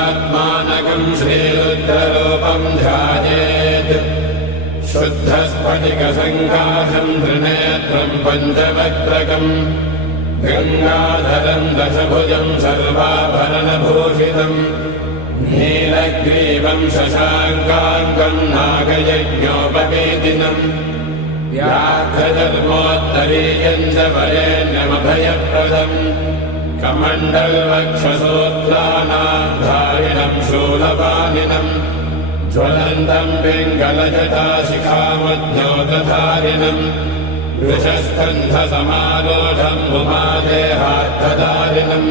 शुद्धात्मानकम् श्रीरुद्ररूपम् ध्यायेत् शुद्धस्फटिकसङ्काशम् त्रिनेत्रम् पञ्चवक्त्रकम् गङ्गाधरम् दशभुजम् सर्वाभरणभूषितम् नीलग्रीवम् शशाङ्काङ्कम् नागयज्ञोपवेदिनम् व्याघ्रधर्मोत्तरीयम् च वरेण्यमभयप्रदम् कमण्डलवक्षसूत्राणाधारिणम् शूलपाणिनम् ज्वलन्तम् पिङ्गलजटाशिखामद्योतधारिणम् वृषस्कन्धसमारोढम् उमादेहार्थधारिणम्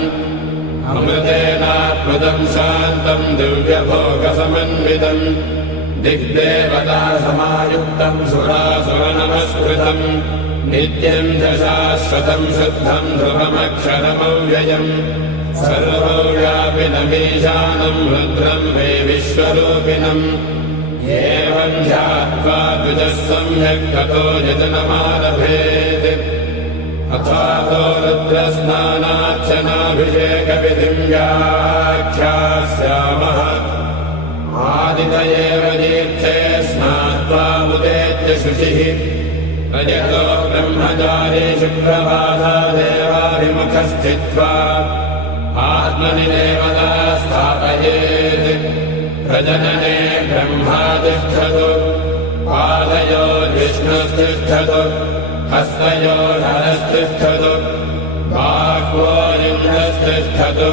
अमृतेनात्मदम् शान्तम् दिव्यभोगसमन्वितम् दिग्देवता समायुक्तम् सुरासुरनमस्कृतम् नित्यम् च शाश्वतम् शुद्धम् ध्रुवमक्षरमव्ययम् सर्वव्यापिनमीशानम् रुद्रम् वै विश्वरूपिणम् एवम् ध्यात्वा द्विजः सम्यक् ततो यजनमारभेत् अथातो रुद्रस्नानार्चनाभिषेकविधिम् व्याख्यास्यामः आदितयेव तीर्थे स्नात्वा उदेत्य शुचिः रजतो ब्रह्मचारी शुक्रवासा देवाभिमुखस्थित्वा आत्मनि देवता स्थापयेत् प्रजनने ब्रह्मा तिष्ठतु पादयोर्विष्णुस्तिष्ठतु हस्तयोर्हरस्तिष्ठतु बाह्वोरिन्द्रस्तिष्ठतु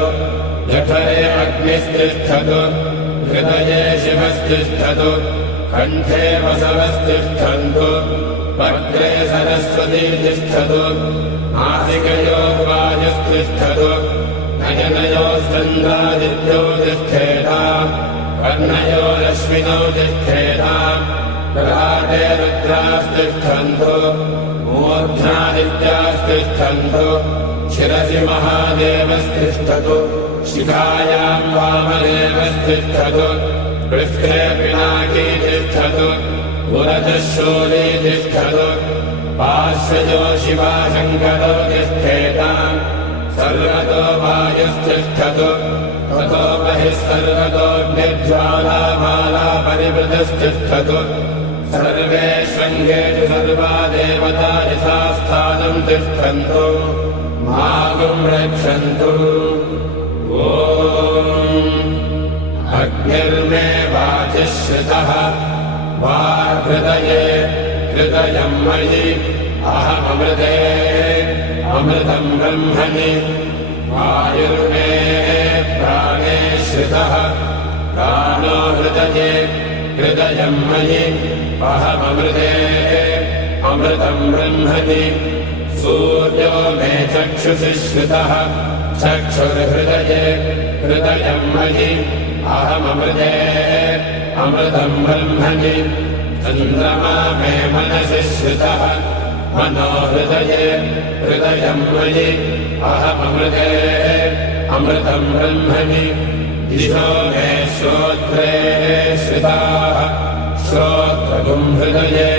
जठरे अग्निस्तिष्ठतु हृदये शिवस्तिष्ठतु कण्ठे वसवस्तिष्ठन्तु वक्त्रे सरस्वती तिष्ठतु नासिकयोः वायुस्तिष्ठतु नयनयोश्चन्द्रादित्यो तिष्ठेताम् कर्णयोरश्विनौ तिष्ठेताम् ललाटे रुद्रास्तिष्ठन्तु मूर्ध्नादित्यास्तिष्ठन्तु शिरसि महादेवस्तिष्ठतु शिखायाम् वामदेवस्तिष्ठतु पृष्ठे पिनाकी तिष्ठतु पुरतः शूली तिष्ठतु पार्श्वयो शिवाशङ्करो तिष्ठेताम् सर्वतो वायुस्तिष्ठतु ततो बहिः सर्वतोऽग्निज्वालामाला परिवृतस्तिष्ठतु सर्वेष्वङ्गेषु सर्वा देवता यथास्थानम् तिष्ठन्तु मागुम् रक्षन्तु ॐ अग्निर्मे वाचिः श्रितः वाहृदये हृदयम् मयि अहममृते अमृतम् ब्रह्मणि वायुर्मे प्राणे श्रितः प्राणो हृदये हृदयम् मयि अहममृते अमृतम् ब्रह्मणि सूर्यो मे चक्षुषि श्रितः चक्षुर्हृदये हृदयम् मयि अहममृते अमृतम् ब्रह्मणि चन्द्रमा मे मनसि श्रितः मनो हृदये हृदयम् मयि अहममृते अमृतम् ब्रह्मणि दिशो मे श्रोत्रे श्रिताः श्रोत्रगुम् हृदये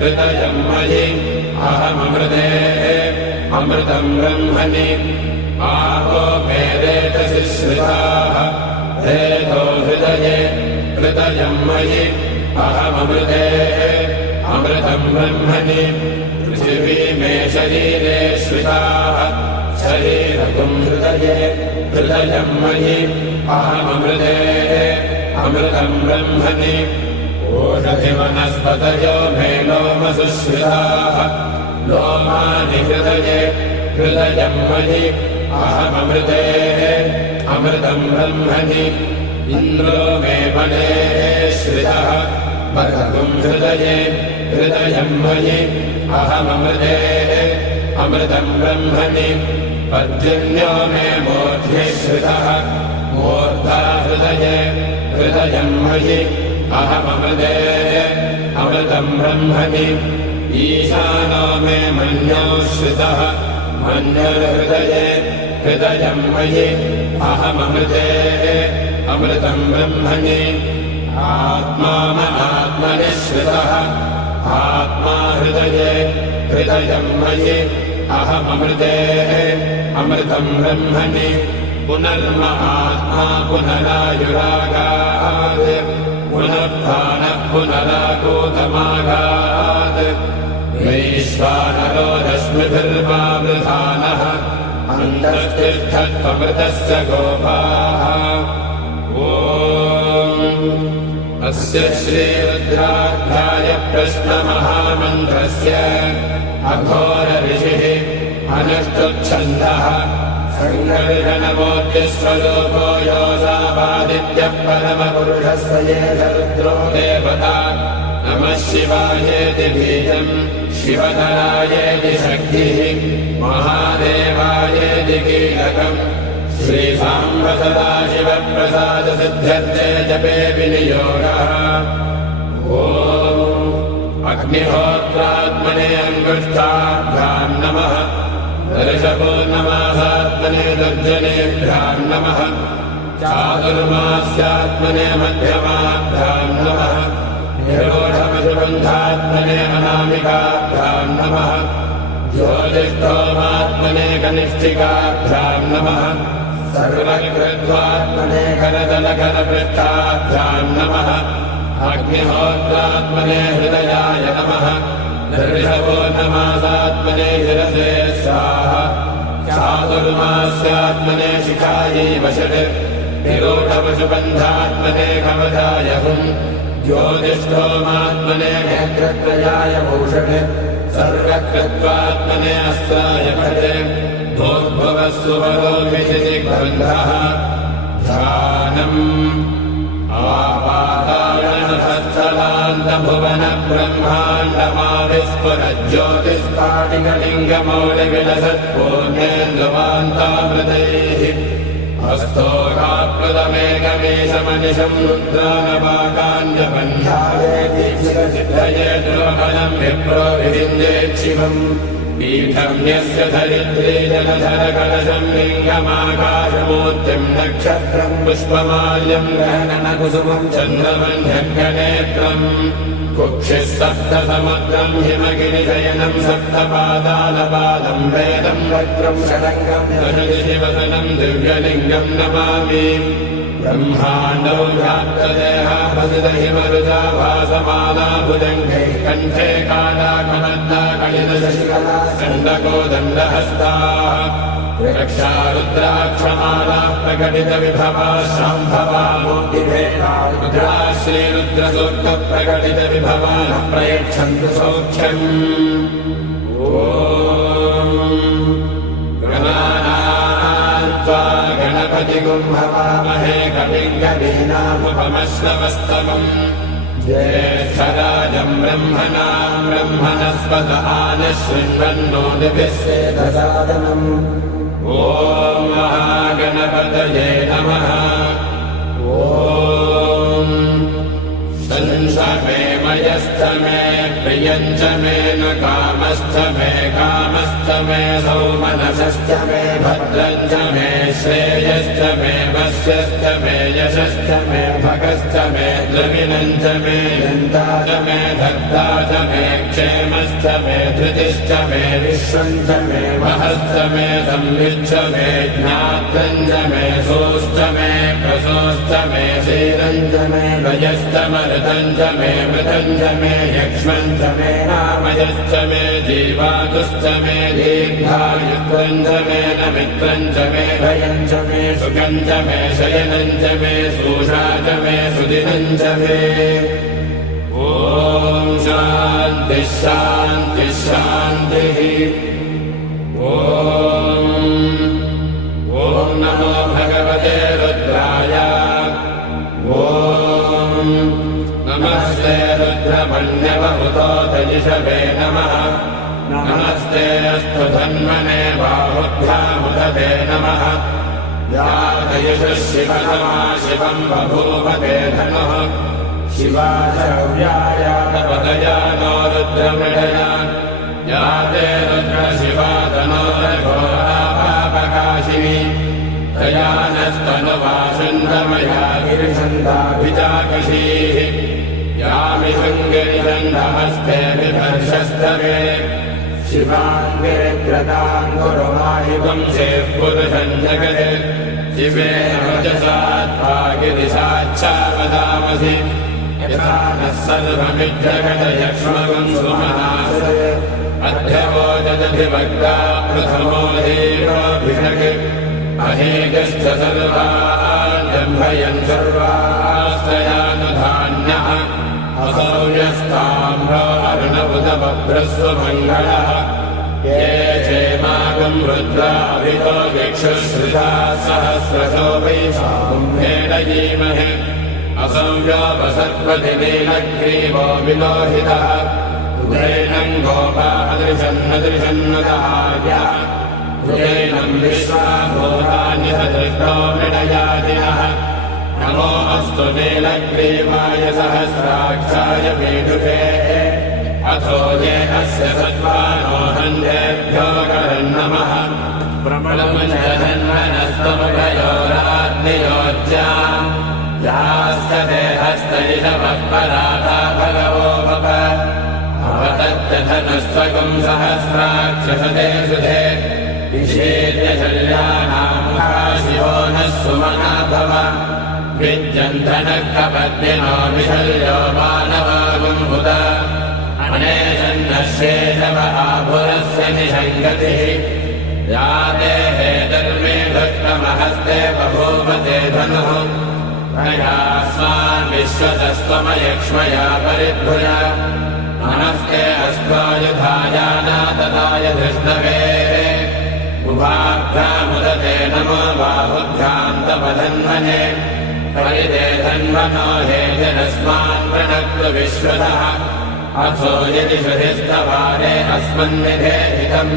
हृदयम् मयि अहममृते अमृतम् ब्रह्मणि आपो मे रेतसि श्रिताः रेतो हृदये हृदयम् मयि अहममृते अमृतम् ब्रह्मणि पृथिवी मे शरीरे श्रिताः शरीरगुम् हृदये हृदयम् मयि अहममृते अमृतम् ब्रह्मणि ओषधिवनस्पतयो मे लोमसु श्रिताः लोमानि हृदये हृदयम् मयि अहममृते अमृतम् ब्रह्मणि इन्द्रो मे मणे श्रितः बर्हगुम् हृदये हृदयम् मयि अहममृते अमृतम् ब्रह्मणि पर्जन्यो मे मूर्ध्नि श्रितः मूर्धा हृदये हृदयम् मयि अहममृते अमृतम् ब्रह्मणि ईशानो मे मन्यो श्रितः मन्युर्हृदये हृदयम् मयि अहममृते अमृतम् ब्रह्मणि आत्मा मनात्मनि श्रितः आत्मा हृदये हृदयम् मयि अहममृते अमृतम् ब्रह्मणि पुनर्महात्मा पुनरायुरागात् पुनः प्राणः पुनरागोतमागात् वैश्वानरो रश्मिभिर्वावृधानः अन्तस्तिष्ठत्वमृतस्य गोपाः ॐ अस्य श्रीरुद्राध्याय प्रश्नमहामन्त्रस्य अघोरऋषिः अनुष्टुप्छन्दः सङ्कर्षणमूर्तिस्वरूपो योऽसावादित्यः परमपुरुषस्य एष रुद्रो देवता नमः शिवायेति बीजम् शिवतरायेति शक्तिः महादेवायेति कीलकम् श्रीसाम्ब सदाशिवप्रसादसिद्ध्यर्थे जपे विनियोगः ॐ अग्निहोत्रात्मने अङ्गुष्ठाभ्याम् नमः ऋषपूर्णमासात्मने तर्जनेभ्याम् नमः चातुर्मास्यात्मने मध्यमाभ्याम् नमः निरोधपशुबन्धात्मने अनामिकाभ्याम् नमः ज्योतिष्ठोमात्मने कनिष्ठिकाभ्याम् नमः सर्वकृत्वात्मने करतलकरपृष्ठाभ्याम् नमः अग्निहोत्रात्मने हृदयाय नमः ऋषपूर्णमासात्मने शिरसे स्वाहा चातुर्मास्यात्मने शिखायै वषट् निरोधपशुबन्धात्मने कवचाय हुम् ज्योतिष्ठोमात्मने नेत्रत्रयाय औषध सर्वकृत्वात्मने अस्त्राय भटे भूर्भुवस्सुवरो विशिशिग्बन्धः ध्यानम् आपाताळनसत्सलान्तभुवनब्रह्माण्डमाविस्फुरज्योतिस्फाटिकलिङ्गमौलिविलसत्पूर्णेन्दुवान्तामृतैः हस्तोकाप्लुतमेकमेशमनिशम् रुद्रानवाकान्यबन्धाये दीक्षितसिद्धये दुर्बलम् विप्रो विविन्देच्छिवम् पीठम् यस्य धरित्रे जलधरकलशम् लिङ्गमाकाशमूर्तिम् नक्षत्रम् पुष्पमाल्यम् गहनकुसुमम् चन्द्रमन्ध्यनेत्रम् कुक्षिः सप्तसमुद्रम् हिमगिरिशयनम् सप्तपादालपादम् वेदम् वक्त्रम् षडङ्गम् दशदिशिवसनम् दिव्यलिङ्गम् नमामि ब्रह्माण्डौ व्याप्तदेहापसितहिमरुजा भासमाला भुजङ्गैः कण्ठे कालाकमन्दा कलितशशिकला चण्डकोदण्डहस्ताः रक्षा रुद्राक्षमाला प्रकटितविभवा शाम्भवा मूर्तिभेदा रुद्रा श्रीरुद्रसूक्तप्रकटितविभवा न प्रयच्छन्तु सौख्यम् गणपतिगुम्भवामहे कविम् कवीनामुपमश्रवस्तमम् ज्येष्ठराजम् ब्रह्मणाम् ब्रह्मणस्पत आनशृण्वन्नोतिभिः सेदसादनम् ॐ महागणपतये नमः ॐ संस मे मयस्थ मे प्रियञ्च मे न कामस्थ मे कामस्थ मे सौमनसश्च मे भद्रञ्च मे श्रेयश्च मे वस्यश्च मे यशश्च मे भगश्च मे द्रविणञ्च मे यन्ता च मे धर्ता च मे क्षेमश्च मे धृतिश्च मे विश्वञ्च मे महश्च मे संविच्छ मे ज्ञात्रञ्च मे सोश्च मे प्रसोश्च मे शीरञ्च मे वयश्च मरुतञ्च मे मृतञ्च मे यक्ष्मञ्च मे नामयश्च मे जीवातुश्च मे दीर्घायुत्वञ्च मे नमित्रञ्च मे भयञ्च मे सुखञ्च मे शयनञ्च मे सूषा च मे सुदिनञ्च मे ॐ शान्तिः शान्तिः शान्तिः ॐ नमो भगवते रुद्राय ॐ नमस्ते रुद्रमण्यवहुतोतजिषवे नमः नमस्ते अस्तु धन्वने बाहुभ्यामुदते नमः या दयिषः शिवतमा शिवम् बभूवते धनुः शिवा शौर्याया तपदया नो रुद्रमृडया या ते रुद्रशिवा तनोरघोरापापकाशिनी तया नस्तनुवासुन्दमया गिरिशन्दाभिजाकशीः यामिषङ्गिरिशन्धहस्ते बिभर्षस्तवे शिवाङ्गिरिग्रताम् गुरुमायुगं सेः पुरुषम् जगत् शिवेन वचसा गिरिशाच्छा वदामसि यथा नः सर्वमिद्रगतयक्ष्मगं सुमनास अध्यवोचदधिवक्ता प्रथमो देवाभिषक् अहेगश्च सर्वान् जम्भयन् सर्वास्तयानुधान्यः असौ यस्ताम्रो अर्णवुतभद्रस्वमङ्गलः ये चेमागं रुद्राभितो विक्षुश्रिता सहस्रशो वै कुम्भेडयीमहे असौ योपसर्पति नीलग्रीवो विलोहितः उदैनं गोपा अदृशन्नदृशन्नदहार्यः उदैनं विश्वाभूतानि सदृष्टो मृडयादिनः नमो अस्तु नीलग्रीवाय सहस्राक्षाय मेढुके अथो ये अस्य सत्त्वानो हन्तेभ्यो करन्नमः प्रबलमुञ्जधन्वनस्तमुभयोराग्नियोज्याम् याश्च देहस्तैषवः पराता भगवो वप अवतत्यधनुस्त्वगुं सहस्राक्षसते सुधे विषेद्यशल्यानां शिवो नः सुमना भव विद्यन्धनः विशल्यो मानवागुम्भुत अनेशन्नशेषव आभुरस्य निषङ्गतिः या देहे धर्मे भक्तमहस्ते बभूवते धनुः अस्मान् विश्वतस्त्वमयक्ष्मया परिभुजा नमस्ते अस्त्वायुधायाना तदाय धृष्णवे उभाभ्यामुदते नमो बाहुभ्यान्तपधन्वने परिते धन्वनो हेतिरस्मान् प्रणक्तु विश्वतः अथो यदि श्रुतिस्तवारे अस्मन्निधेहितम्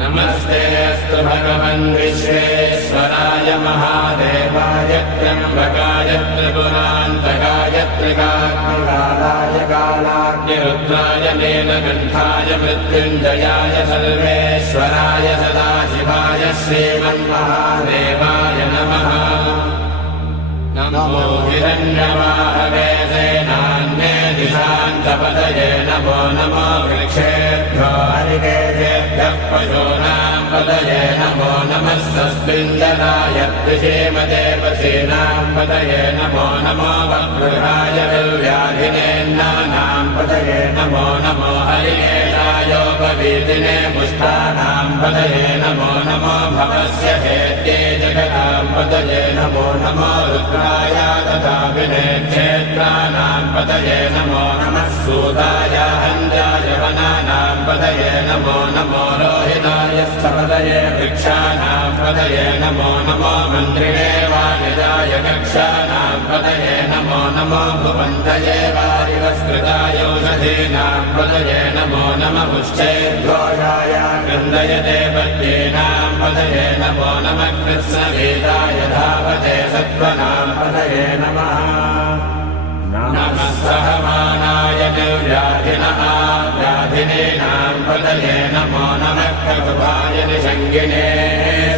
नमस्ते अस्तु भगवन् विश्वेश्वराय महादेवाय त्र्यम्बकाय त्रिपुरान्तकाय त्रिकाग्निकालाय कालाग्निरुद्राय नीलकण्ठाय मृत्युञ्जयाय सर्वेश्वराय सदाशिवाय श्रीमन्महादेवाय नमः नमो हिरण्यवाहवे सेनान्ये दिशान्तपतये नमो नमो वृक्षेभ्यो हरिकेशेभ्यः पशूनां पतये नमो नमः सस्मिञ्जनाय त्रिषेमते पथीनां पतये नमो नमो वक्रुहाय विव्याधिनेन्नानां पतये नमो नमो हरिकेशायोपवीतिने मुष्टानां पतये नमो नमो भवस्य हेत्ये जगतां पतये नमो नमो रुद्राय तथा विनेक्षेत्राणां पतये नमो नमः सूताय हन्याय वनानां पतये नमो नमो रोहिताय स्थपतये वृक्षाणां पतये नमो नमो मन्त्रिणे वाणिजाय कक्षाणां पतये नमो नमो भुवन्तये वारिवस्कृतायोषधीनां पतये नमो नमः पुष्टेर्घोषाय क्रन्दयते पद्येनां पतये नमो नमः कृत्स्नवेदाय धावते सत्त्वनां पतये नमः नमः सहमानाय निर्व्याधिनः व्याधिनीनां पतये नमो नमः खगुभाय निषङ्गिने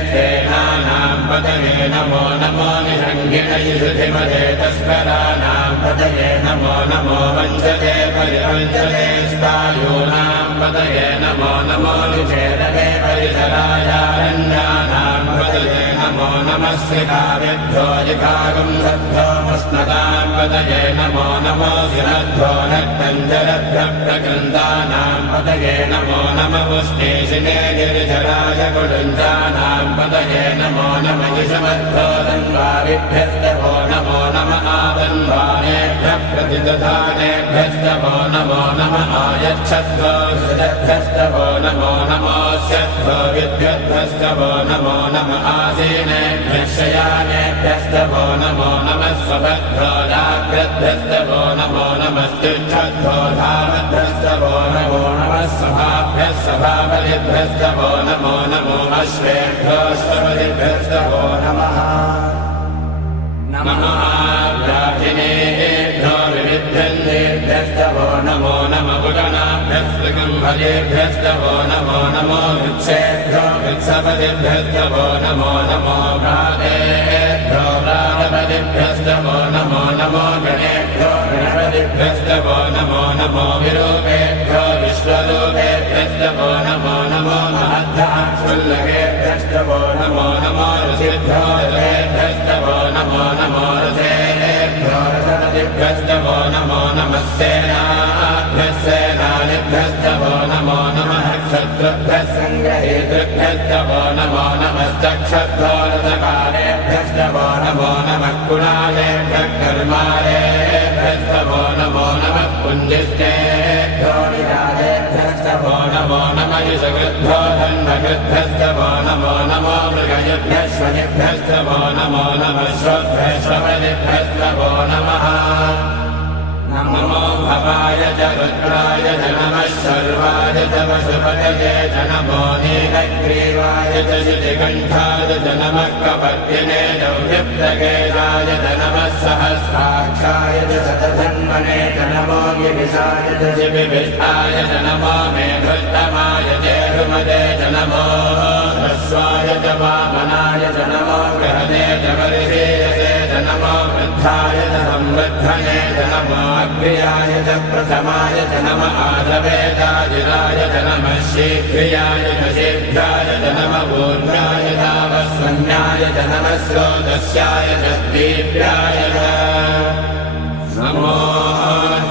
स्थेनानां पतये नमो नमो निषङ्गिनयुषधिमते तस्कराणां पतये नमो नमो वञ्चते परिवञ्चते स्थायूनां पतये नमो नमो निषेदवे परिसरायारण्यानां पतये नमो नमः श्रिकाव्यभ्यो जिघागुं सद्भ्यो मुष्णतां पतये नमो नमो शिरद्भ्यो नक्तञ्जरभ्यः प्रकृन्दानां पतये नमो नमः पुष्णेशिने गिरिजराय कुलुञ्जानां पतये नमो नमः यशमद्भ्यो तन्वाविभ्यस्तभो नमो नमः आतन्वानेभ्यः प्रतिदधानेभ्यस्तभो नमो नमः आयच्छद्भ्यो सदभ्यस्तभो नमो नमोऽस्यद्भ्यो विद्युद्भ्यस्तभो नमो नमः आसीनेभ्यः शयानेभ्यस्तभो नमो नमः स्वभद्भ्यो जाग्रद्भ्यस्तभो नमो नमस्तिष्ठद्भ्यो धावद्भ्यस्तभो नमो नमः सभाभ्यः सभापतिभ्यस्तभो नमो नमो अश्वेभ्यो अश्वपतिभ्यस्तभो नमः नमः व्याधिनेभ्यो विविध्यन्तेभ्यस्तभो नमो नमः कुटनाभ्यस्तगम्भजेभ्यस्तभो नमो नमो वृक्षेभ्यो वृक्षपतिभ्यस्तभो नमो नमो भ्रातेभ्यो भ्रातपतिभ्यस्तभो नमो नमो गणेभ्यो गणपतिभ्यस्तभो नमो नमो विरूपेभ्यो विश्वरूपेभ्यस्तभो नमो नमो महद्धाक्षुल्लकेभ्यस्तभो नमो नमो ऋषिभ्यो नमो रथेभ्यो रथपतिभ्यश्च वो नमो नमः सेनाभ्यः सेनानिभ्यश्च वो नमो नमः क्षत्रुभ्यः सङ्ग्रहेतृभ्यश्च वो नमो नमश्चक्षुभ्यो रथकारेभ्यश्च वो नमो नमः कुणालेभ्यः कर्मारेभ्यश्च वो नमो नमः पुञ्जिष्टेभ्यो निरालेभ्यश्च वो नमो नमः यशकृद्भ्यो धन्वकृद्भ्यश्च वो नमो नमो मृगयभ्यः श्वनिभ्यश्च वो नमो नमः श्वभ्यः श्वपदिभ्यश्च वो नमः नमो भवाय च रुद्राय च नमः शर्वाय च पशुपतये च नमो नीलग्रीवाय च शितिकण्ठाय च नमः कपर्दिने दौर्यप्तकेशाय च नमः सहस्राक्षाय च शतधन्वने च नमो गिरिशाय च शिबिभिष्ठाय च नमो मेघोत्तमाय चेरुमते च नमो ह्रस्वाय च वामनाय च नमो बृहदे च वर्षीयसे च नमो वृद्धाय च संवृद्धने च नमो अग्र्याय च प्रथमाय च नमः आदवेदाजिराय च नमः शीघ्रियाय च शीघ्राय च नमः ऊर्ध्वाय तावस्वन्याय च नमः स्रोतस्याय च दीप्याय च नमो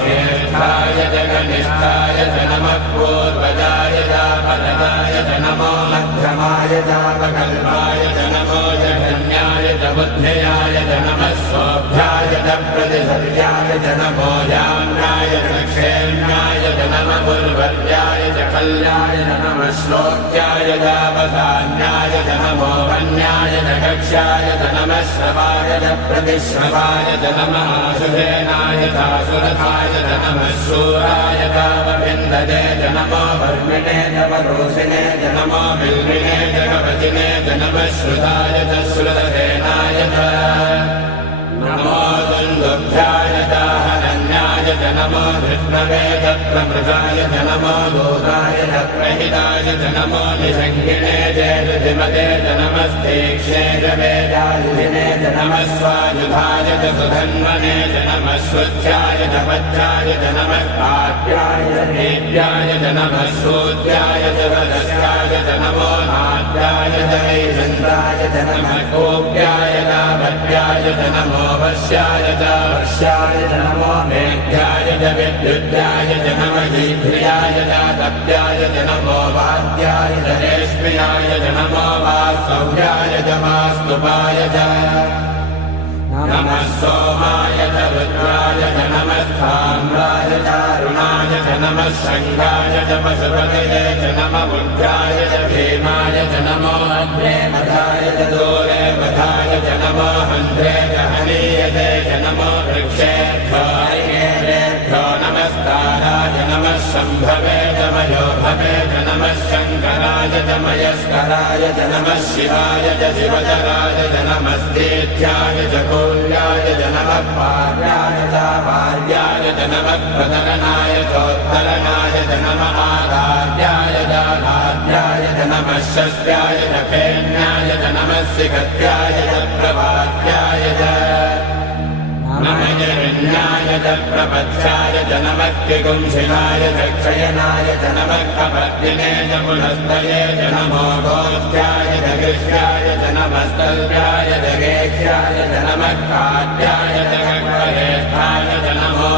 ज्येष्ठाय च कनिष्ठाय च नमः पूर्वजाय चापरदाय च नमो मध्यमाय चापकल्पाय च नमो जघन्याय च बुद्ध्याय च नमः स्वभ्याय च प्रतिसर्याय च नमो याम्याय च क्षेम्याय च नमः पुर्वर्याय च कल्याय च नमः श्लोक्याय चावसान्याय च नमो वन्याय च कक्ष्याय च नमः श्रवाय च प्रतिश्रवाय च नमः आशुषेनाय चासुरथाय च नमः शूराय चावविन्दते च नमो वर्मिणे च वरोषिणे च नमो बिल्विने च कवचिने च नमः श्रुताय च श्रुतसेनाय च नमो दुन्दुभ्याय चाहनन्याय च नमो धृष्णवे च प्रमृगाय च नमो दूताय च प्रहिताय च नमो निषङ्गिणे चेतधिमते च नमस्तीक्ष्णे च वेदायुधिने च नमः स्वायुधाय च सुधन्वने च नमः श्रुत्याय च पच्चाय च नमः काट्याय च नेत्याय च नमः सूत्याय च वदस्याय च नमो नाट्याय च वैजन्ताय च नमः कोप्याय च भट्याय च नमो वश्याय च वर्ष्याय च नमो मेघ्याय च विद्युत्याय च नमः शीघ्रियाय च तप्याय च नमो वाद्याय च रेश्म्याय च नमो वास्तव्याय च वास्तुपाय च नमः सोमाय च रुद्राय च नमः स्थाम्राय च अरुणाय च नमः शङ्खाय च पशुपतये च नमः बुद्ध्याय च भीमाय च नमो अग्ने मधाय च दूरे मधाय च नमो हन्ध्रे च हनीयते च नमो वृक्षेभ्यो हरिकेभ्यो नमस्ताराय नमः शम्भवे च मयोभवे च नमः शङ्कराय च मयस्कराय च नमः शिवाय च शिवतराय च नमस्तेथ्याय च कौल्याय च नमः पार्याय च पार्याय च नमः प्रतरणाय चोत्तरणाय च नमः आराध्याय च आराध्याय च नमः षष्ट्याय च फेन्याय च नमः सिकत्याय च प्रभात्याय च नमः जरण्याय च प्रपथ्याय च नमः किकुंसिनाय च क्षयनाय च नमः कपर्दिने च पुनस्तये च नमो गोष्ठ्याय च कृष्याय च नमस्तल्प्याय च गेह्याय च नमः काट्याय च कक्वरेष्ठाय च नमो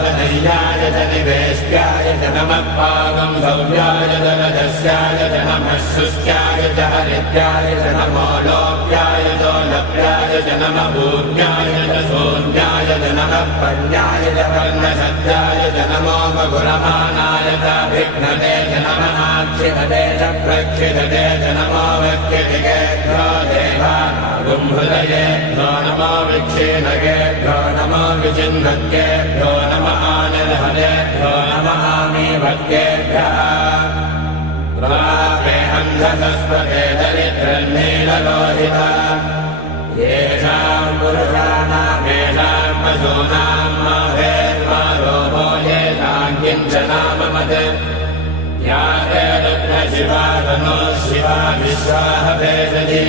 हृदयाय च निवेष्ट्याय च नमः पागं सौव्याय च रजस्याय च नमः शुष्क्याय च हरित्याय च नमो लोप्याय चोलप्याय च नमः भूम्याय च शून्याय च नमः पन्याय च पर्णशद्याय च नमो मगुरमानाय च भिघ्नते च नमः आक्षिपते च प्रक्षिपते च नमो व्यक्तिकेभ्यो देवानागुम्हृदयेभ्यो नमो विक्षीणकेभ्यो नमो विचिह्नकेभ्यो नमः आनिर्हरेभ्यो नमः आमीभक्तेभ्यः प्रापेऽन्धसस्वते दरिद्रन्नीललोहिता येषां पुरुषाणामेषां पशूनां माभेर्मा रोमो येषां किञ्चनाममत् या ते रुद्रशिवा तनो शिवा विश्वाः भेषजी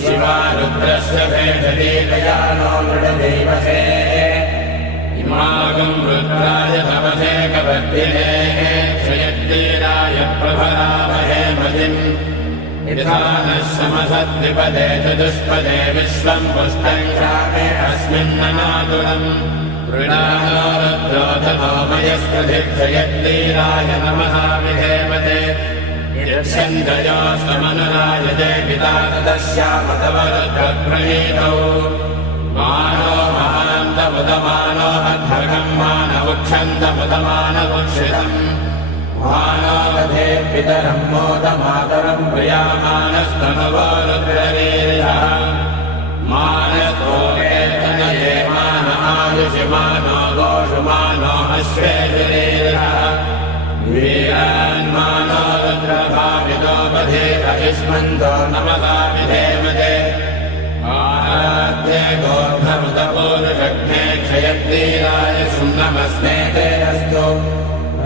शिवा रुद्रस्य भेषजी दयानो मृडदेवसे इमागं रुद्राय तपसे कवर्धिने क्षयद्वीराय प्रभरामहे मतिम् विधानः समसद्विपदे चतुष्पदे विश्वम् पुष्टम् ग्रामे अस्मिन्ननातुरम् वृणानारद्रोधनोमयस्कृधिक्षयत्तीराय नमः विधेमते यच्छन्दयोस्तमनुरायते पिता तदस्यामतवरुद्रप्रणीतौ मानो महान्तमुदमानो अध्वगम् मानवुक्षन्तमुदमानवुक्षितम् मानवधे पितरम् मोदमातरम् प्रियामानस्तमवरुद्रवीर्यः मानस्तोकेतनये मान आयुषि मानो गोषु मानो अश्वेजुरीर्यः वीरान्मानो रुद्रभावितो बधेत युष्मन्तो नमसा विधेमते आराध्ये गोर्धमुतपूरुषग्ने क्षयत्तीराय सुम्नमस्मे ते अस्तु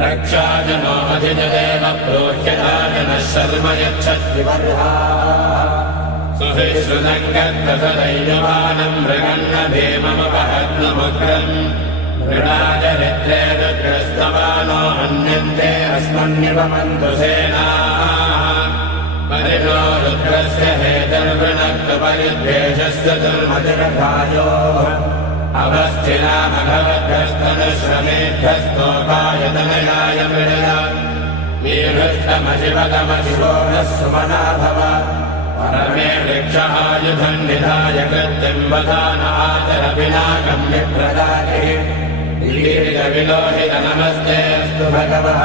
रक्षाजनो अधिजदेव प्रोह्यधाजनः शर्म यच्छद्विवर्हाः सुहिश्रुतङ्गत्तसदैयमानम् मृगन्न भीममपहत्नमुग्रम् मृडाचरित्रे रुद्रस्तवानो अन्यन्ते अस्मन्निवमन्तु सेनाः परिणो रुद्रस्य हेतर्वृणक्तपरिद्वेषस्य दुर्मतिरथायोः अवस्थिना भगवद्भ्यस्तनश्रमेभ्यस्तोपायतनयाय मृडय वीभृष्टमशिवगमशिवो नः सुमना भव परमे वृक्षायुधम् निधाय कृत्यम् वधान आचर पिनाकम् विप्रदातिः दीर्घविलोहित नमस्ते अस्तु भगवः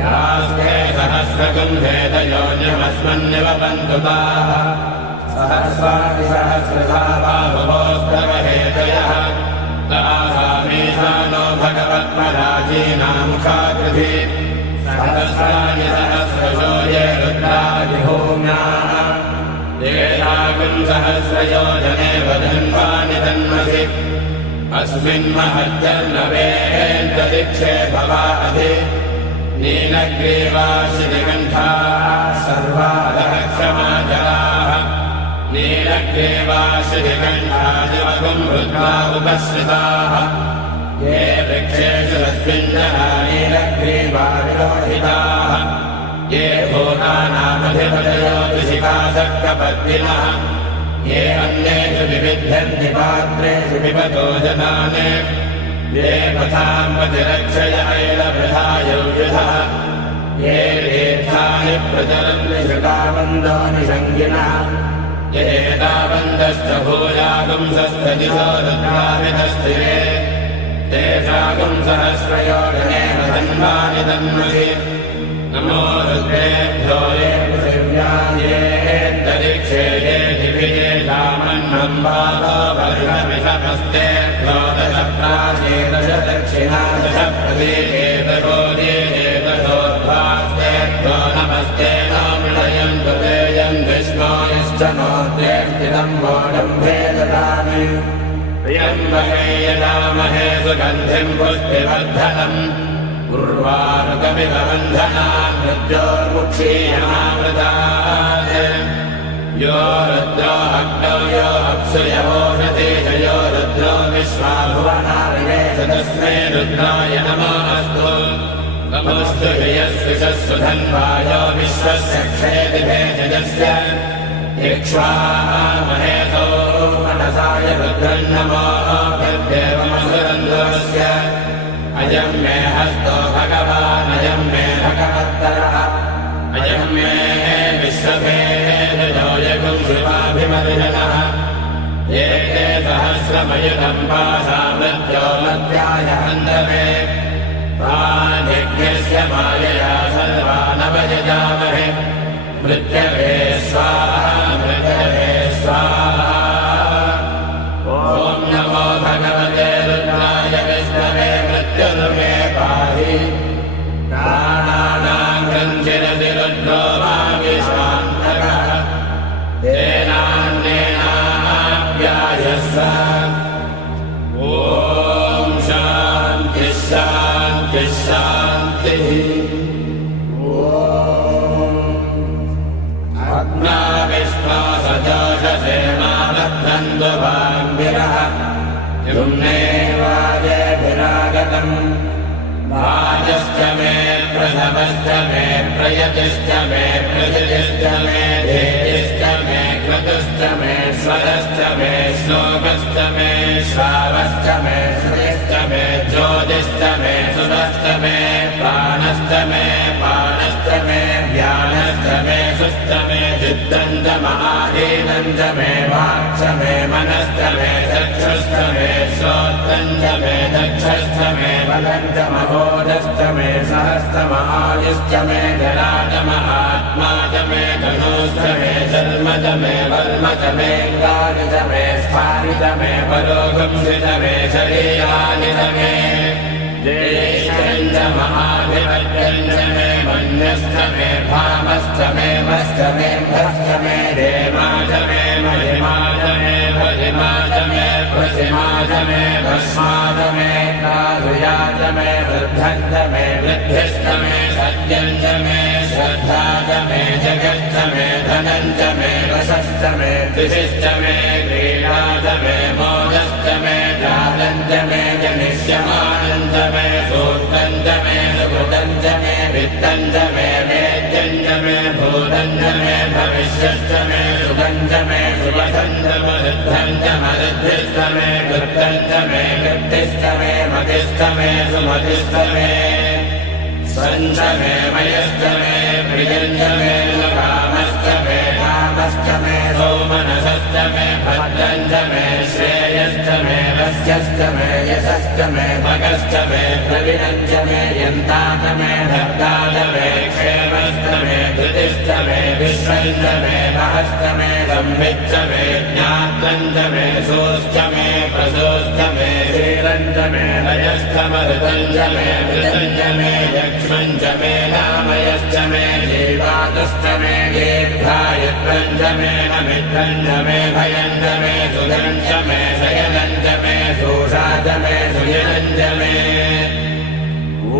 यास्ते सहस्रकुम्भेदयोन्यमस्मन्निवपन्तु ताः सहस्रादिसहस्रधा बाहुभोस्तव हेतयः तासामीशानो भगवत्पराजीनामुखाकृति सहस्राणि सहस्रशो ये रुद्रादिभूम्याः येषाकम् सहस्रयोजने वदन्वानि तन्मसि अस्मिन्महत्यर्नवेन्तरिक्षे भवाधि नीलग्रीवाशिनिकण्ठाः सर्वादः क्षमाचराः नीलग्रीवाशिनिकण्ठादिवगुम् रुद्रा उपश्रिताः ये वृक्षेषु तस्मिञ्जना नीलग्रीवाविरोहिताः ये भूतानामधिपतयो ऋषिकासक्तपद्मिनः ये अन्येषु विविध्यन्ति पात्रेषु पिबतो जनान् ये पथाम्पतिरक्षय ऐलवृथायौयुधः ये तीर्थानि प्रचरन्ति श्रुताबन्धोनि शङ्गिनः ये एताबन्धश्च भूयागुंसस्तदिशो रुद्रावितस्थिरे तेषागुम् सहस्रयोजने वदन्वानि तन्मसि नमो रुद्रेभ्यो ये पृथिव्यायेऽन्तरिक्षे ये दिभिये रामन्नम्बालो वर्णमिषमस्तेभ्यो दश प्राचीदश दक्षिणादश प्रदीपेतगोदीदेवतोद्भास्तेभ्यो नमस्ते नामृणयन्तु तेयम् विष्णो यश्च नोद्रेष्टिदम् वोडम्भे ददामि प्रियम्बके यदामहे सुगन्धिम् पुष्टिवर्धनम् उर्वारुकमिव बन्धनान् मृत्योर्मुक्षीयमामृतात् यो रुद्रो अग्नौ यो अप्सु यवोषधीशयो रुद्रो विश्वाभुवनाविवेश तस्मै रुद्राय नमोऽस्तु नमोऽस्तु यस्विषस्सु धन्वायो विश्वस्य क्षेतिभेषजस्य इक्ष्वामहेतो मनसाय रुद्रम् नमो देवमसुरन्दोस्य अयम् मे हस्तो भगवान् अयम् मे भगवत्तरः अयम् मे विश्वभेदयोऽयगुम् शिवाभिमर्शनः ये ते सहस्रमयुधम् पाशामृत्यो मध्याय हन्तवे तान्यज्ञस्य मायया सर्वानवयजामहे मृत्यवे स्वाहा मृत्यवे स्वाहा ॐ नमो भगवते रुद्राय विष्णवे मृत्युर्मे पाहि प्राणानां ग्रन्थिरसि रुद्रो वाविशान्तकः तेनान्येनाप्यायस्व ॐ शान्तिः शान्तिः शान्तिः अग्ना विष्णो सजोषसे मामद्धन्तु वाङ्गिरः युम्ने वाजेभिरागतम् वाजश्च मे प्रधा नवश्च मे प्रयतिश्च मे प्रजतिश्च मे धेतिश्च मे क्रतुश्च मे स्वरश्च मे श्लोकश्च मे श्रावश्च मे श्रुतिश्च मे ज्योतिश्च मे सुतश्च मे प्राणश्च मे पाणश्च मे ज्ञानश्च मे सुश्च मे चित्तं च महाधीनं च मे वाक् च मे मनश्च मे चक्षुश्च मे श्रोत्रं च मे दक्षश्च मे बलं च महोदश्च मे सहस्रमायुश्च मे जराजम आत्मा च मे तनूश्च मे जन्म च मे वर्म च मे गानि च मे स्थानि च मे परोगंसि च मे शरीराणि च मे ज्येष्ठं च महाधिपत्यं च मे मन्यश्च मे भामश्च मे मश्च मे भश्च मे देवा च मे महिमा च मे भजिमा च मे प्रसिमा च मे भस्मा च मे प्राधुया च मे वृद्धं च मे वृद्धिश्च मे सत्यं च मे श्रद्धा च मे जगच्च मे धनं च मे वशश्च मे दिशिश्च मे क्रीडा च मे मोदश्च मे जातं च मे जनिष्यमानं च मे सूक्तं च मे सुकृतं च मे वित्तं च मे वेद्यं च मे भूतं च मे भविष्यश्च मे सुखं च मे सुवधं च मरुद्धं च मरुद्धिश्च मे कृतं च मे कृत्तिश्च मे मतिश्च मे सुमतिश्च मे स्वञ्च मे मयश्च मे प्रियं च मे कामश्च मे कामश्च मे सौमनसश्च मे भद्रं च मे श्रेयश्च मे वस्यश्च मे यशश्च मे भगश्च मे प्रवीणं च मे यन्ता च मे धर्ता च मे क्षेमश्च मे धृतिश्च मे विश्वं च मे महश्च मे संविच्च मे ज्ञात्रं च मे सोश्च मे प्रसोश्च मे क्षीरं च मे लयश्च मरुतं च मे मृतं च मे लक्ष्मं च मे नामयश्च मे जीवातुश्च मे दीर्घायुत्वं च मे नमित्रं च मे भयं च मे सुधं च मे शयनं च मे शोषा च मे सुजनं च मे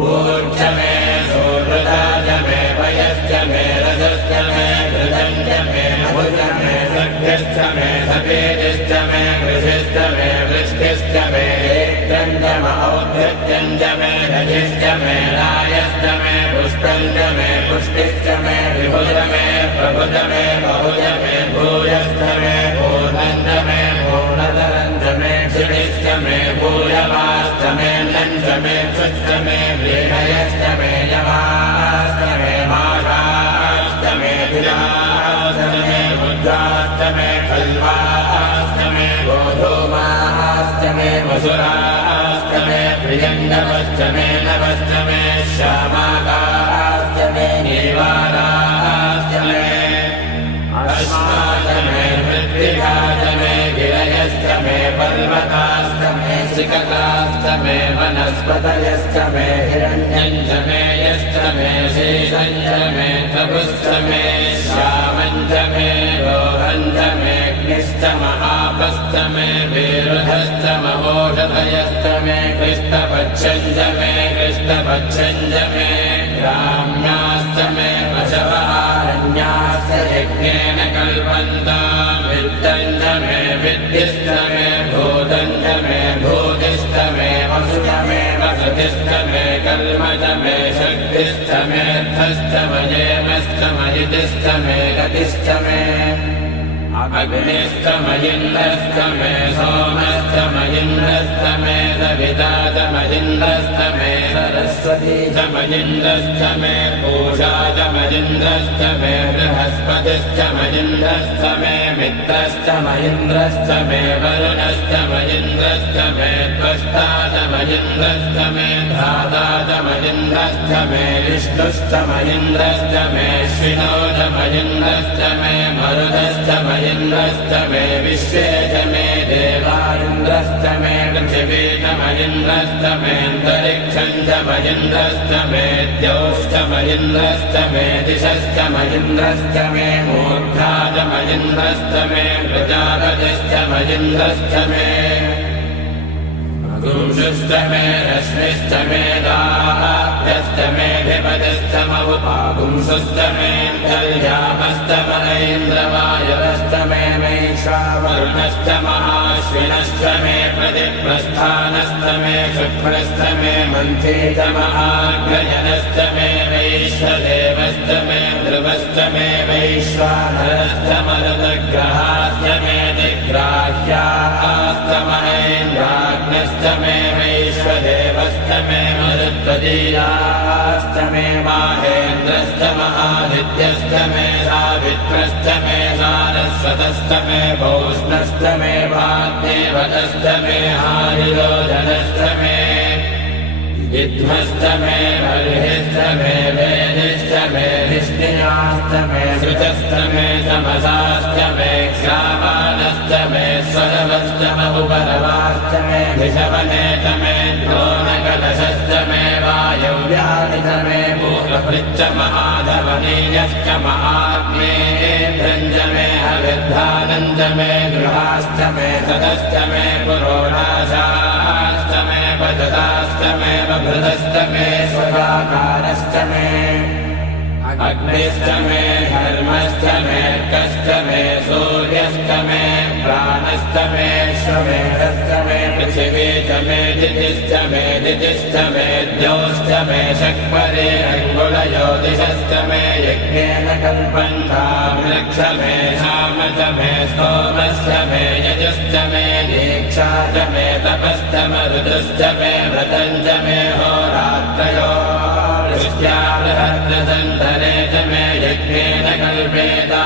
ऊर्ज मे सुहृदा च मे भयश्च मे रजश्च मे कृतं च मे भुज मे सख्यश्च मे सफेदिश्च मे कृषिश्च मे वृष्टिश्च मे एकं च मौद्ध्यं च मे रजिश्च मे रायश्च मे पुष्टं च मे पुष्टिश्च मे विभुज मे प्रभुज मे बहुज मे भूयश्च मे पूर्णं च मे पूर्णतरं च मे क्षितिश्च मे भूयवाश्च मे नं च मे क्षुश्च मे व्रीडयश्च मे यवाश्च मे माषाश्च मे धिराश्च मे बुद्धाश्च मे खल्वाश्च मे गोधूमाश्च मे वसुराश्च मे प्रियङ्गवश्च मे नवश्च मे श्यामाकाश्च मे नीवाराश्च मे अस्माश्च मे मृत्तिका च मे गिरयश्च मे पर्वताश्च मे सिकताश्च मे वनस्पतयश्च मे हिरण्यं च मे यश्च मे शेषं च मे तपुश्च मे श्यामं च मे रोहं च मे अग्निश्च महापश्च मे विरुधश्च महोषधयश्च मे कृष्णपक्षं च मे कृष्णपक्षं च मे ग्राम्याश्च मे पशवहारण्याश्च यज्ञेन कल्पन्तां वित्तं च मे विद्युश्च मे भूतं च मे भूतिश्च मे वसुश्च मे वसतिश्च मे कर्म च मे शक्तिश्च मे अर्थश्च मयेमश्च महितिश्च मे गतिश्च मे अग्निश्च मयिन्द्रश्च मे सोमश्च मयिन्द्रश्च मे सविता च मयिन्द्रश्च मे सरस्वती च मयिन्द्रश्च मे पूषा च मयिन्द्रश्च मे बृहस्पतिश्च मयिन्द्रश्च मे मित्रश्च मयिन्द्रश्च मे वरुणश्च मयिन्द्रश्च मे त्वष्टा च मयिन्द्रश्च मे धाता च मयिन्द्रश्च मे विष्णुश्च मयिन्द्रश्च मे श्विनो च मयिन्द्रश्च मे मरुदश्च मयिन्द्रश्च मे विश्वे च मे देवाइन्द्रश्च मे पृथिवी च मयिन्द्रश्च मे अन्तरिक्षं च मयिन्द्रश्च मे द्यौश्च मयिन्द्रश्च मे दिशश्च मयिन्द्रश्च मे मूर्धा च मयिन्द्रश्च मे प्रजापतिश्च मयिन्द्रश्च मे पुंसश्च मे रश्मिश्च मे दाभ्यश्च मे धिपतिश्च मवुपापुंसश्च मे कल्यामश्च महेन्द्रवायवश्च मे वैश्वावरुणश्च महाश्च अश्विनश्च मे प्रतिप्रस्थानश्च मे शुक्रश्च मे मन्थीतमहाग्रजनश्च मे वैश्वदेवश्च मे ध्रुवश्च मे वैश्वानरश्च मरुतग्रहाश्च मे दिग्राह्याश्च महेन्द्राग्नश्च मे वैश्वदेवश्च मे मरुत्वदीयाश्च मे माहेन्द्रश्च महादित्यश्च मे सावित्रश्च मे सारस्वतश्च मे भौष्णश्च मे वाग्देवतश्च मे हारियोजनश्च मे विद्मश्च मे बर्हिश्च मे वेदिश्च मे विष्णुयाश्च मे श्रुतश्च मे तमसाश्च मे क्षामानश्च मे स्वरवश्च बहुपरवाश्च मे ऋषवनेच मे द्रोणकलशश्च मे वायव्यानिच मे पूर्वभृच्च महाधवनीयश्च महाग्नेन्द्रञ्च मे हविर्धानञ्च मे गृहाश्च मे सदश्च मे पुरोडाशाश्च मे पजदाश्च मे बभृतश्च मे स्वराकारश्च मे अग्निश्च मे धर्मश्च मे कश्च मे सूर्यश्च मे प्राणश्च मे श्वमेधश्च मे पृथिवी च मे दितिश्च मे द्यौश्च मे शक्परे अङ्गुलज्योतिषश्च मे यज्ञेन कल्पन्तां वृक्ष मे धाम च मे स्तोमश्च मे यजुश्च मे दीक्षा च मे तपश्च मरुतश्च मे व्रतं च मे होरात्रयो वृष्ट्या बृहद्रतन्तरे च मे यज्ञेन कल्पेता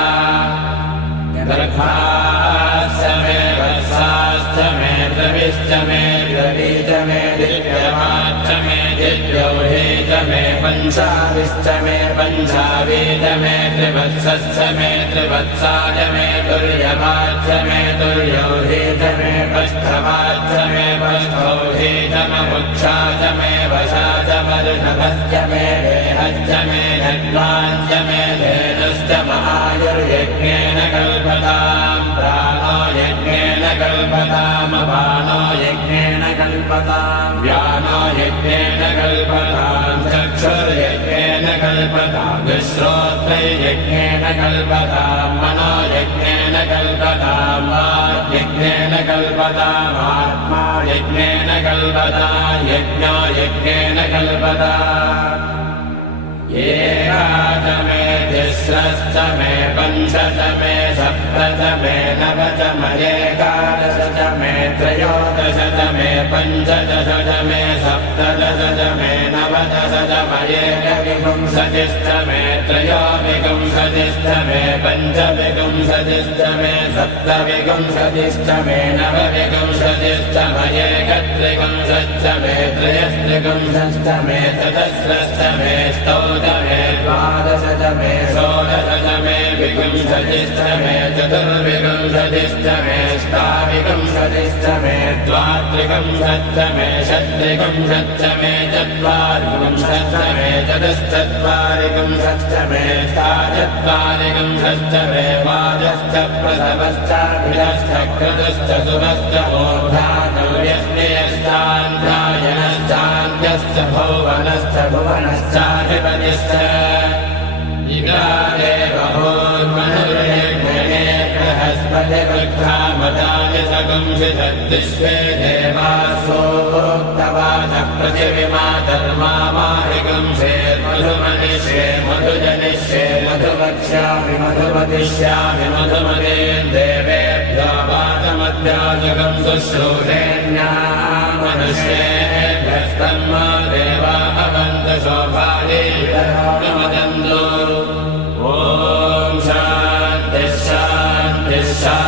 गर्भाश्च मे वत्साश्च मे द्रविश्च मे द्रवी च मे दिव्यमाच्च मे दिव्यौहे च मे पञ्चाविश्च मे पञ्चावी च मे त्रिवत्सश्च मे त्रिवत्सा च मे तुर्यमाच्च मे तुर्यौहे च मे पष्ठवाच्च मे पष्ठौहे च ममुक्षा च मे वशा च मरुषभश्च मे वेहश्च मे नग्नाञ्च मे धेनुश्च महायुर्यज्ञेन कल्पतां प्राणो यज्ञेन कल्पताम् अपानो यज्ञेन कल्पतां व्यानो यज्ञेन कल्पतां चक्षुर्यज्ञेन कल्पतां श्रोत्रैर्यज्ञेन कल्पतां मनो यज्ञेन कल्पतां वाग्यज्ञेन कल्पताम् आत्मा यज्ञेन कल्पतां यज्ञो यज्ञेन कल्पताम् एकाच मे तिस्रश्च मे पञ्च च मे सप्त च मे नव च मयेकादश च मे त्रयोदश च मे पञ्चदश च मे सप्तदश च मे नवदश च मयेकविंशतिश्च मे त्रयोविंशतिश्च मे पञ्चविंशतिश्च मे सप्तविंशतिश्च मे नवविंशतिश्च मयेकत्रिंशच्च मे त्रयस्त्रिंशच्च मे चतस्रश्च मे स्तौत मे द्वादश च मे षोडश च मे विंशतिश्च मे चतुर्विंशतिश्च मे अष्टाविंशतिश्च मे द्वात्रिंशच्च मे षट्त्रिंशच्च मे चत्वारिंशच्च मे चतुश्चत्वारिंशच्च मे अष्टाचत्वारिंशच्च मे वाजश्च प्रसवश्चाभिरश्च क्रतुश्च सुभश्च मूर्धानव्यश्नेयश्चान्ध्यायनश्चान्त्यश्च भुवनश्च भुवनश्चाधिपतिश्च इदादेव भूर्मनुर्यज्ञये बृहस्पतिवृद्धामतानि सगुंसितद्विश्वे देवासोक्तवाचः पृथिवीमातर्मामाहिगुंसेन्मधुमनिष्ये मधुजनिष्ये मधुवक्ष्यामि मधुपतिष्यामि मधुमते देवेभ्यो वाचमध्याजगं शुश्रूषेण्याम् मनुष्येभ्यस्तन्म देवा भवन्तु शोभानि विदधो ॐ शान्तिः शान्तिः शान्तिः